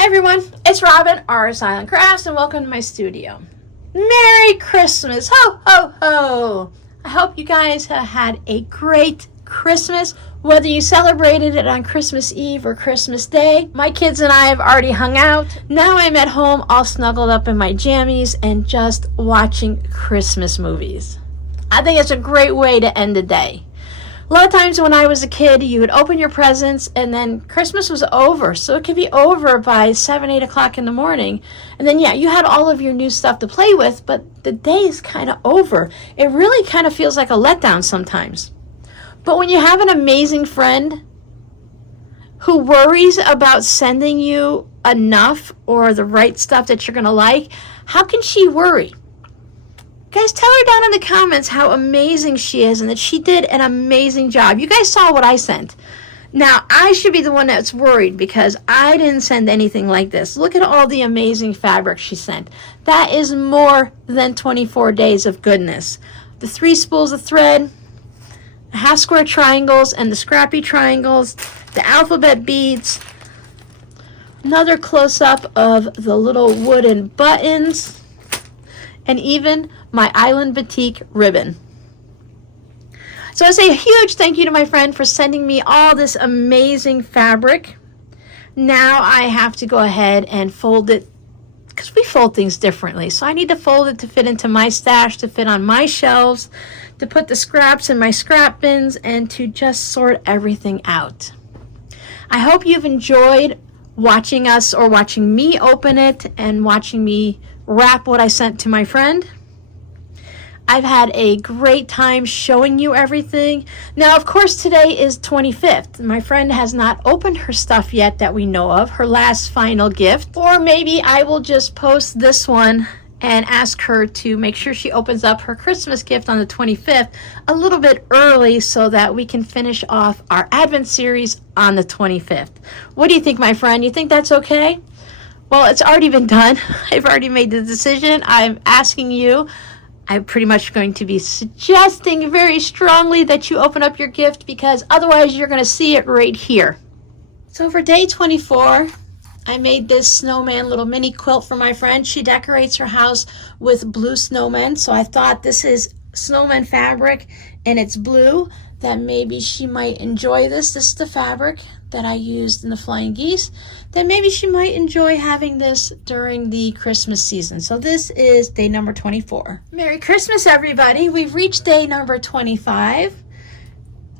Hey everyone, it's Robin, R Silent Crafts, and welcome to my studio. Merry Christmas! Ho, ho, ho! I hope you guys have had a great Christmas, whether you celebrated it on Christmas Eve or Christmas Day. My kids and I have already hung out. Now I'm at home all snuggled up in my jammies and just watching Christmas movies. I think it's a great way to end the day. A lot of times when I was a kid, you would open your presents and then Christmas was over. So it could be over by 7, 8 o'clock in the morning. And then, yeah, you had all of your new stuff to play with, but the day is kind of over. It really kind of feels like a letdown sometimes. But when you have an amazing friend who worries about sending you enough or the right stuff that you're going to like, how can she worry? Guys, tell her down in the comments how amazing she is and that she did an amazing job. You guys saw what I sent. Now, I should be the one that's worried because I didn't send anything like this. Look at all the amazing fabric she sent. That is more than 24 days of goodness. The 3 spools of thread, the half square triangles and the scrappy triangles, the alphabet beads, another close-up of the little wooden buttons, and even my Island Batik ribbon. So I say a huge thank you to my friend for sending me all this amazing fabric. Now I have to go ahead and fold it because we fold things differently. So I need to fold it to fit into my stash, to fit on my shelves, to put the scraps in my scrap bins, and to just sort everything out. I hope you've enjoyed watching us or watching me open it and watching me wrap what I sent to my friend. I've had a great time showing you everything. Now, of course, today is 25th. My friend has not opened her stuff yet that we know of, her last final gift. Or maybe I will just post this one and ask her to make sure she opens up her Christmas gift on the 25th a little bit early so that we can finish off our Advent series on the 25th. What do you think, my friend? You think that's okay? Well, it's already been done. I've already made the decision. I'm asking you. I'm pretty much going to be suggesting very strongly that you open up your gift because otherwise you're going to see it right here. So for day 24, I made this snowman little mini quilt for my friend. She decorates her house with blue snowmen, so I thought this is snowman fabric and it's blue, that maybe she might enjoy this. This is the fabric that I used in the Flying Geese. Then maybe she might enjoy having this during the Christmas season. So this is day number 24. Merry Christmas, everybody. We've reached day number 25.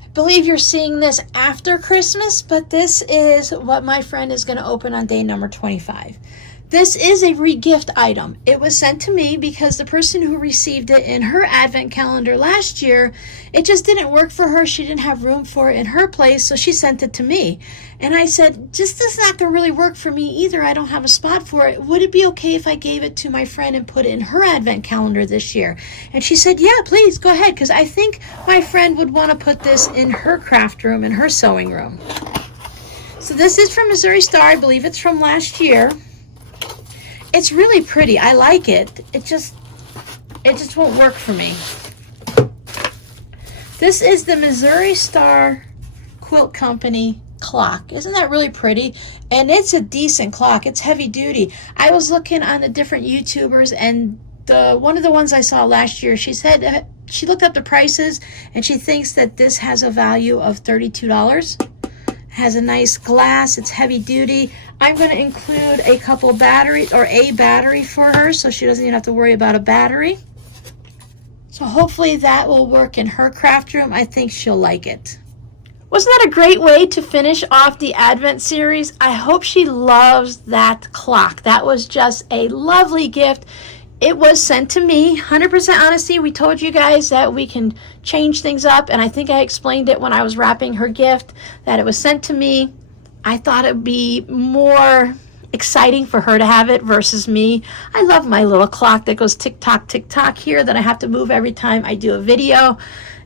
I believe you're seeing this after Christmas, but this is what my friend is going to open on day number 25. This is a re-gift item. It was sent to me because the person who received it in her advent calendar last year, it just didn't work for her. She didn't have room for it in her place, so she sent it to me. And I said, this is not going to really work for me either. I don't have a spot for it. Would it be okay if I gave it to my friend and put it in her advent calendar this year? And she said, yeah, please, go ahead, because I think my friend would want to put this in her craft room, in her sewing room. So this is from Missouri Star. I believe it's from last year. It's really pretty. I like it. It just won't work for me. This is the Missouri Star Quilt Company clock. Isn't that really pretty? And it's a decent clock. It's heavy duty. I was looking on the different YouTubers, and one of the ones I saw last year, she said she looked up the prices and she thinks that this has a value of $32. Has a nice glass. It's heavy duty. I'm going to include a couple batteries or a battery for her so she doesn't even have to worry about a battery. So hopefully that will work in her craft room. I think she'll like it. Wasn't that a great way to finish off the Advent series? I hope she loves that clock. That was just a lovely gift. It was sent to me, 100% honesty. We told you guys that we can change things up, and I think I explained it when I was wrapping her gift, that it was sent to me. I thought it would be more exciting for her to have it versus me. I love my little clock that goes tick-tock here that I have to move every time I do a video.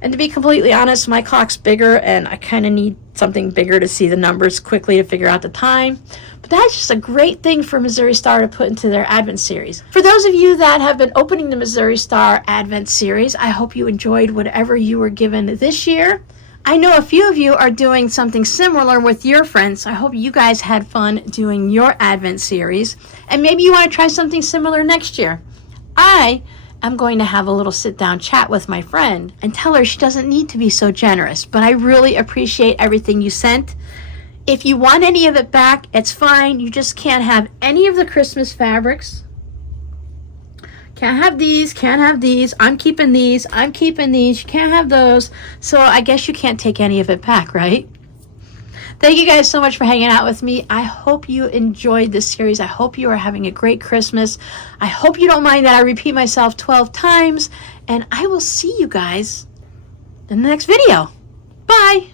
And to be completely honest, my clock's bigger, and I kind of need something bigger to see the numbers quickly to figure out the time. But that's just a great thing for Missouri Star to put into their Advent series. For those of you that have been opening the Missouri Star Advent series, I hope you enjoyed whatever you were given this year. I know a few of you are doing something similar with your friends. I hope you guys had fun doing your Advent series. And maybe you want to try something similar next year. I am going to have a little sit-down chat with my friend and tell her she doesn't need to be so generous. But I really appreciate everything you sent. If you want any of it back, it's fine. You just can't have any of the Christmas fabrics. Can't have these, can't have these. I'm keeping these, I'm keeping these. You can't have those. So I guess you can't take any of it back, right? Thank you guys so much for hanging out with me. I hope you enjoyed this series. I hope you are having a great Christmas. I hope you don't mind that I repeat myself 12 times. And I will see you guys in the next video. Bye.